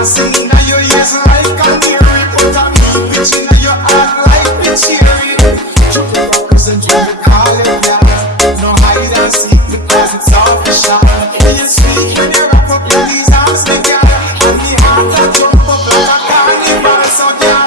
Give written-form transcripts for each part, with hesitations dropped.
can sing in your ears like canary. Put a me pitch in your heart like the cherry. You can represent when we call it, yeah. No hide and seek because it's official. When you speak, when you wrap up your knees and speak, yeah. And me heart that jump up like a carnival, so yeah.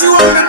You